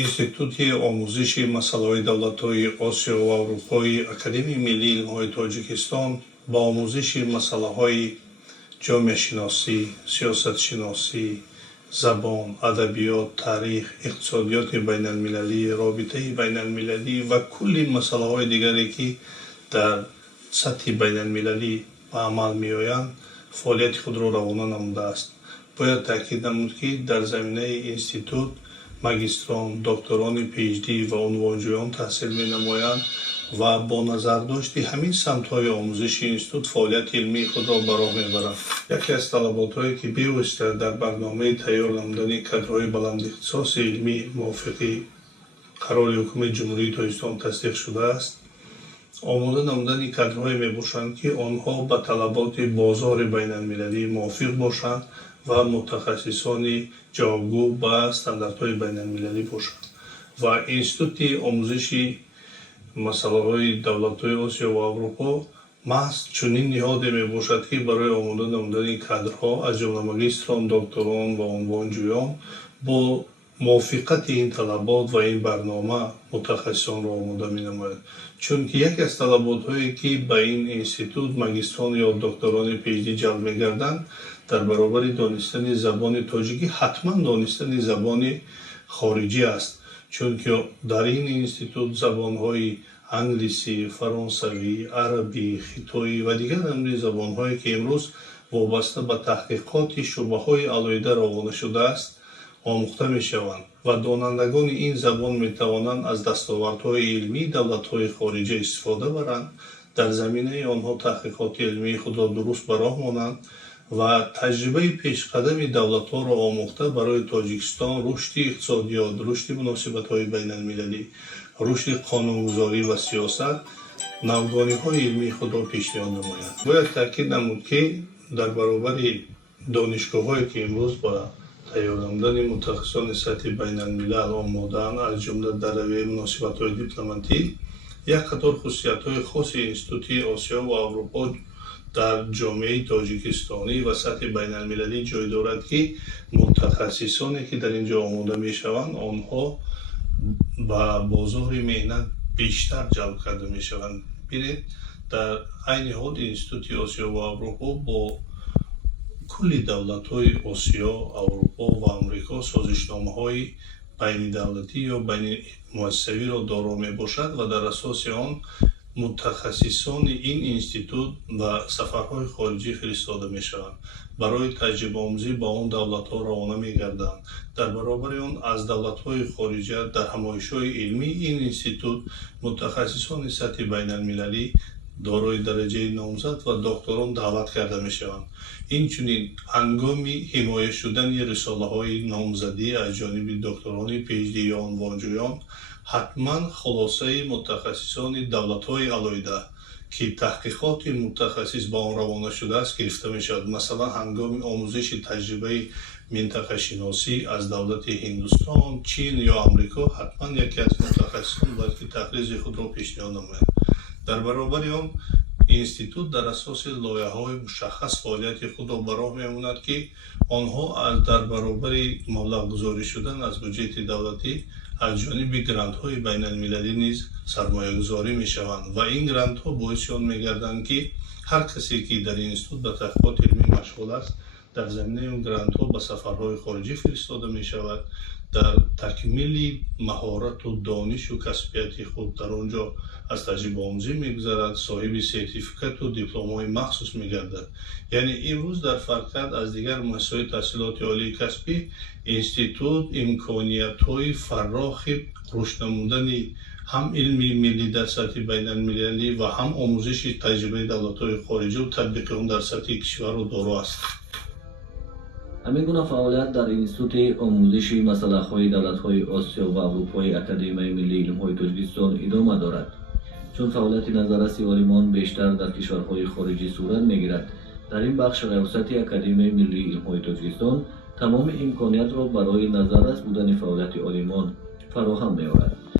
Институти омӯзиши масъалаҳои давлатҳои Осиё ва Аврупои Академияи Миллии Илмҳои Тоҷикистон ба омӯзиши масъалаҳои ҷомеашиносӣ, сиёсатшиносӣ, забон, адабиёт, таърих, иқтисодиёти байналмилалӣ, робитаи байналмилалӣ ва кулли масъалаҳои дигаре, ки дар сатҳи байналмилалӣ ба амал меоянд, фаъолияти худро равона намудааст. Бояд таъкид намуд, ки дар заминаи институт магистрон, докторони PhD ва унвонҷӯён таҳсил менамоянд ва бо назардошти ҳамин самтҳои омӯзиши институт фаъолияти илмии худро ба роҳ мебаранд. Яке аз талаботҳое, ки бевосита дар барномаи тайёр намудани кадрҳои баландихтисоси илмӣ мувофиқи қарори ҳукумати ҷумҳурии Тоҷикистон тасдиқ шудааст, омода намудани кадрҳое мебошанд, ки онҳо ба талаботи бозори байналмилалӣ мувофиқ бошанд ва мутахассисони ҷавобгӯ ба стандартҳои байналмилалӣ бошанд. Ва институти омӯзиши масъалаҳои давлатҳои Осиё ва Аврупо маҳз чунин ниҳоде мебошад, ки барои омода намудани кадрҳо аз ҷумла магистрон, докторон ва унвонҷӯён бо мувофиқати ин талабот ва ин барнома мутахассисонро омода менамояд. Чунки яке аз талаботҳое, ки ба ин институт магистрон ё докторони PhD ҷалб мегарданд, дар баробари донистани забони тоҷикӣ ҳатман донистани забони хориҷӣ аст. Чунки дар ин институт забонҳои англисӣ, фаронсавӣ, арабӣ, хитоӣ ва дигар анвои забонҳое, ки имрӯз вобаста ба таҳқиқоти шуъбаҳои алоҳида равона шудааст, омӯхта мешаванд ва донандагони ин забон метавонанд аз дастовардҳои илмии давлатҳои хориҷа истифода баранд, дар заминаи онҳо таҳқиқоти илмии худро дуруст ба роҳ монанд ва таҷрибаи пешқадами давлатҳоро омӯхта барои Тоҷикистон рушди иқтисодиёт, рушди муносибатҳои байналмилалӣ, рушди қонунгузорӣ ва сиёсат навгониҳои илмии худро пешниҳод намоянд. Бояд таъкид намуд, ки дар баробари донишгоҳҳое, ки имрӯз ба тайёр намудани мутахассисони сатҳи байналмилал омодаанд, аз ҷумла дар равияи муносибатҳои дипломатӣ, як қатор хусусиятҳои хоси Институти Осиё ва Аврупо дар ҷомеаи тоҷикистонӣ ва сатҳи байналмилалӣ ҷой дорад, ки мутахассисоне, ки дар ин ҷо омода мешаванд, онҳо ба бозори меҳнат бештар ҷалб карда мешаванд. Бинед, дар айни ҳол Институти Осиё ва Аврупо бо кулли давлатҳои Осиё, Аврупо ва Амрико созишномаҳои байнидавлатӣ ё байнимуассисавиро доро мебошад ва дар асоси он мутахассисони ин институт ба сафарҳои хориҷӣ фиристода мешаванд. Барои таҷрибаомӯзӣ ба он давлатҳо равона мегарданд. Дар баробари он аз давлатҳои хориҷа дар ҳамоишҳои илмӣ ин институт мутахассисони сатҳи байналмилалӣ дорои дараҷаи номзад ва докторон даъват карда мешаванд. Инчунин ҳангоми ҳимоя шудани рисолаҳои номзадӣ аз ҷониби докторони PhD ё унвонҷӯён, ҳатман хулосаи мутахассисони давлатҳои алоҳида, ки таҳқиқоти мутахассис ба он равона шудааст, гирифта мешавад. Масалан, ҳангоми омӯзиши таҷрибаи минтақашиносӣ аз давлати Ҳиндустон, Чин ё Амрико, ҳатман яке аз мутахассисон бояд, ки тақризи худро пешниҳод намояд. Дар баробари он институт дар асоси лоиҳаҳои мушаххас фаъолияти худро ба роҳ мемонад, ки онҳо дар баробари маблағгузорӣ шудан аз бюҷети давлатӣ аз ҷониби грантҳои байналмилалӣ низ сармоягузорӣ мешаванд ва ин грантҳо боиси он мегарданд, ки ҳар касе, ки дар институт ба таҳқиқоти илмӣ машғул аст, дар заминаи он грантҳо ба сафарҳои хориҷӣ фиристода мешавад. Дар такмили маҳорату донишу касбияти худ дар он ҷо аз таҷрибаомӯзӣ мегузарад, соҳиби сертификату дипломҳои махсус мегардад. Яъне имрӯз дар фарқат аз дигар муассисаҳои таҳсилоти олии касбӣ, институт имкониятҳои фаррохи рушд намудани ҳам илми миллӣ дар сатҳи байналмилалӣ ва ҳам омӯзиши таҷрибаи давлатҳои хориҷаву татбиқи он дар сатҳи кишварро доро аст. ҳамин гуна фаъолият дар Институти омӯзиши масъалаҳои давлатҳои Осиё ва Аврупои Академияи Миллии Илмҳои Тоҷикистон идома дорад. Чун фаъолияти назарраси олимон бештар дар кишварҳои хориҷӣ сурат мегирад, дар ин бахш раёсати Академияи Миллии Илмҳои Тоҷикистон тамоми имкониятро барои назаррас будани фаъолияти олимон фароҳам меорад.